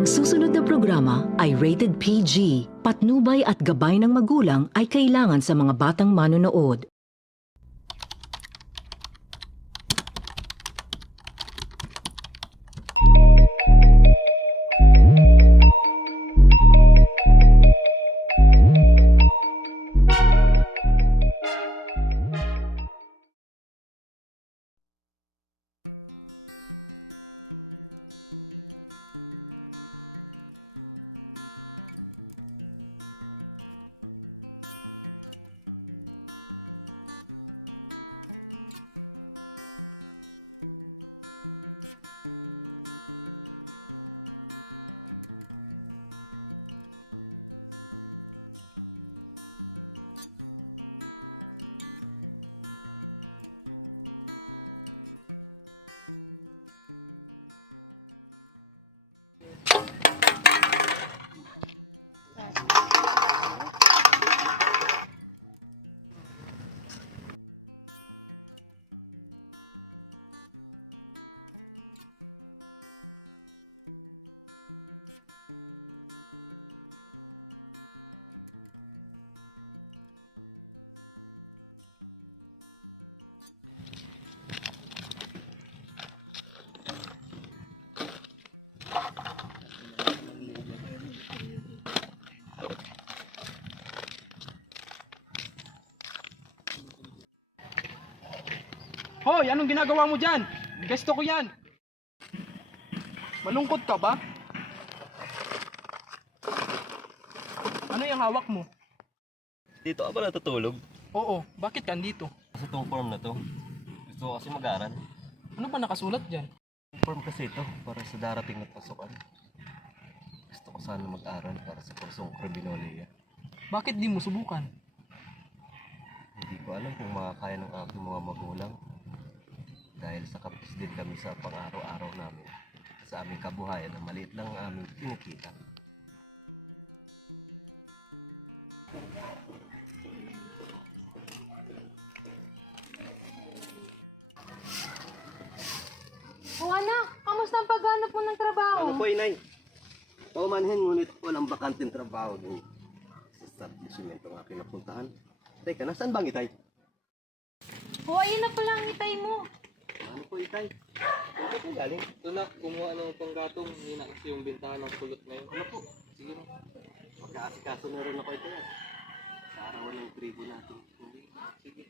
Ang susunod na programa ay rated PG. Patnubay at gabay ng magulang ay kailangan sa mga batang manonood. Hoy, anong ginagawa mo dyan? Gesto ko yan. Malungkot ka ba? Ano yung hawak mo? Dito ka ba natutulog? Oo, bakit ka andito? Sa itong form na to. Gusto ko kasi mag-aral. Ano ba nakasulat dyan? Form kasi ito para sa darating na pasukan. Gusto ko sana mag-aral para sa kursong kriminolohiya. Bakit di mo subukan? Hindi ko alam kung makakaya ng aking mga magulang. Dahil sa kapis din kami sa pang-araw-araw namin. Sa aming kabuhayan na maliit lang ang aming kinikita. O anak, kamusta ang paghanap mo ng trabaho? Ano po, inay? Paumanhin, ngunit walang bakanteng trabaho din sa establishment ang aking napuntahan. Teka, nasaan bang itay? O ayun na pala ang itay mo. Ano po, itay? Ano po galing? Ito na, kumuha ng panggatong. Hindi na kasi yung bintahan ng pulot ngayon. Ano po? Sige na. Magkaasikaso na rin ako ito yan. Sa arawan ng tribo natin. Sige.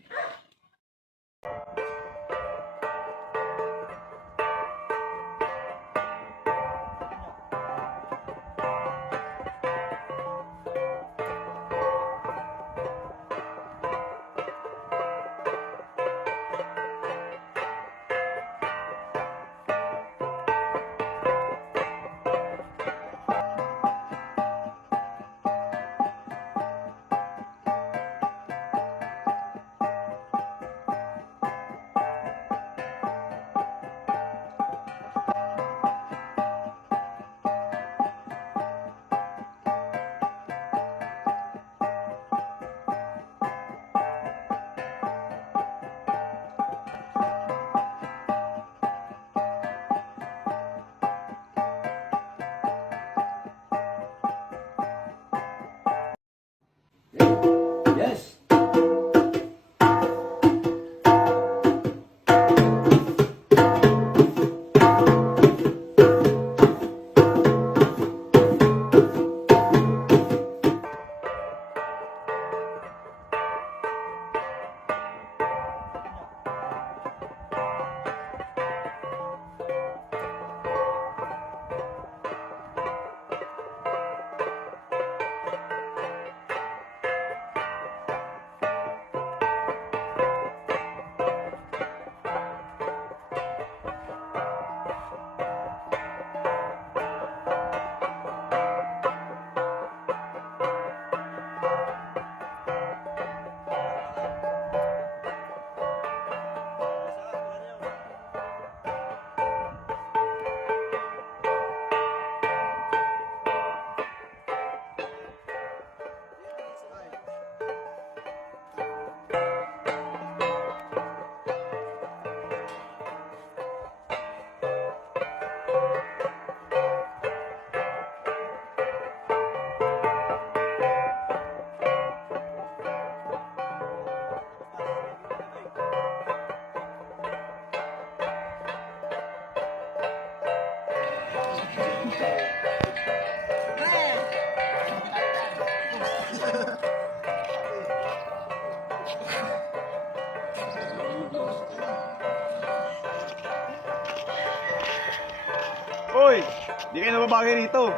Hoy! Di kayo nababagay rito.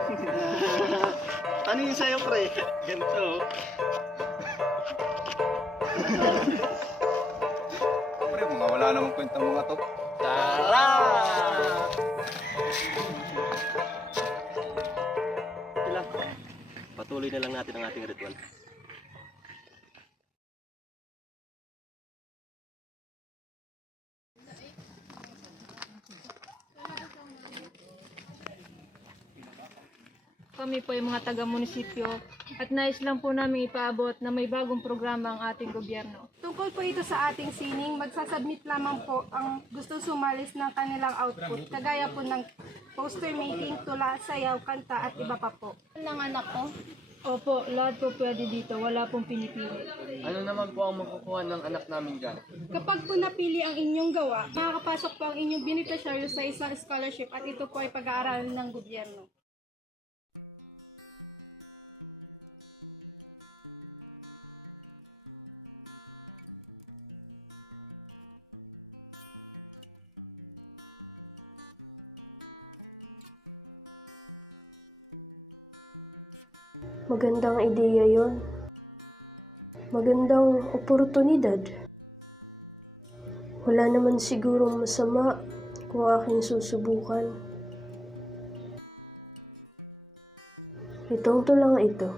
Ano yung sa'yo, pre? Ganito. Pre, mga wala namang kwenta mga to. Sila. Patuloy na lang natin ang ating ritual. Kami po yung mga taga-munisipyo at nais lang po namin ipaabot na may bagong programa ang ating gobyerno. Tungkol po ito sa ating sining, magsasubmit lamang po ang gusto sumalis ng kanilang output, kagaya po ng poster making, tula, sayaw, kanta at iba pa po. Ng anak ko? Opo, lahat po pwede dito. Wala pong pinipili. Ano naman po ang makukuha ng anak namin dyan? Kapag po napili ang inyong gawa, makakapasok po ang inyong beneficiaryo sa isang scholarship at ito po ay pag-aaralan ng gobyerno. Magandang ideya yon. Magandang oportunidad. Wala naman sigurong masama kung aking susubukan. Itong tulang ito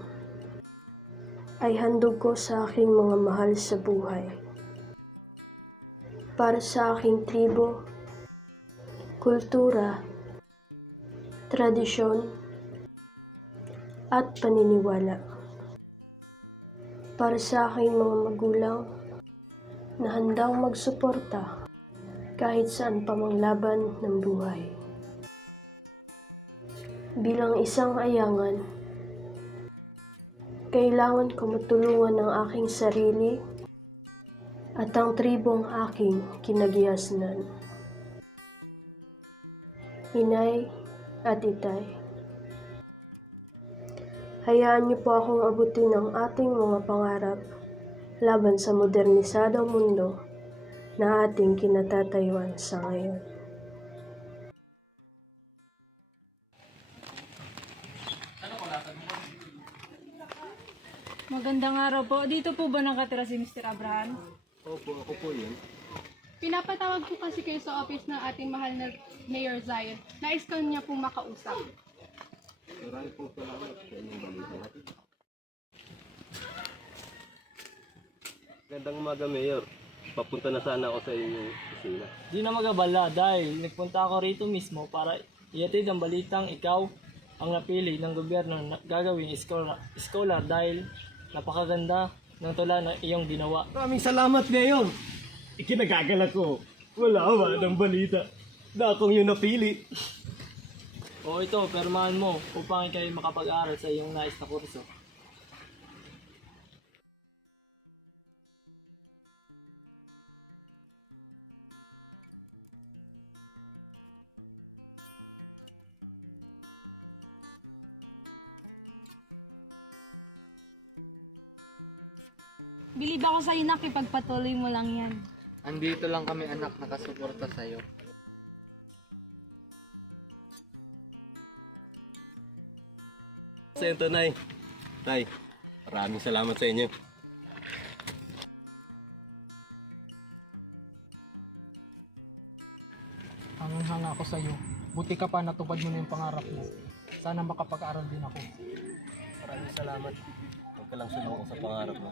ay handog ko sa aking mga mahal sa buhay. Para sa aking tribo, kultura, tradisyon, at paniniwala. Para sa aking mga magulang na handang magsuporta kahit saan pa mang laban ng buhay. Bilang isang ayangan, kailangan ko matulungan ang aking sarili at ang tribong aking kinagiasnan. Inay at itay, hayaan niyo po akong abutin ang ating mga pangarap laban sa modernisadong mundo na ating kinatatayuan sa ngayon. Magandang araw po. Dito po ba nakatira si Mr. Abraham? Opo, ako po yun. Pinapatawag po kasi kayo sa office ng ating mahal na Mayor Zion. Nais ka niya pong makausap. Maraming pong salamat sa inyong balita. Gandang umaga, Mayor. Papunta na sana ako sa inyong opisina. Di na magabala dahil nagpunta ako rito mismo para ihatid ang balitang ikaw ang napili ng gobyerno na gagawing scholar dahil napakaganda ng tula na iyong ginawa. Maraming salamat, Mayor. Ikinagagalak ko. Wala ba ng balita na akong yun napili. O ito, permahan mo upang ikay makapag-aral sa iyong nais na kurso. Bilib ako sa'yo na ipagpatuloy mo lang yan. Andito lang kami anak nakasuporta sa'yo. Sa ito, Nay. Tay, maraming salamat sa inyo. Hangang-hanga ako sa iyo. Buti ka pa natupad mo na yung pangarap mo. Sana makapag-aral din ako. Maraming salamat. Huwag ka lang sumako sa pangarap mo.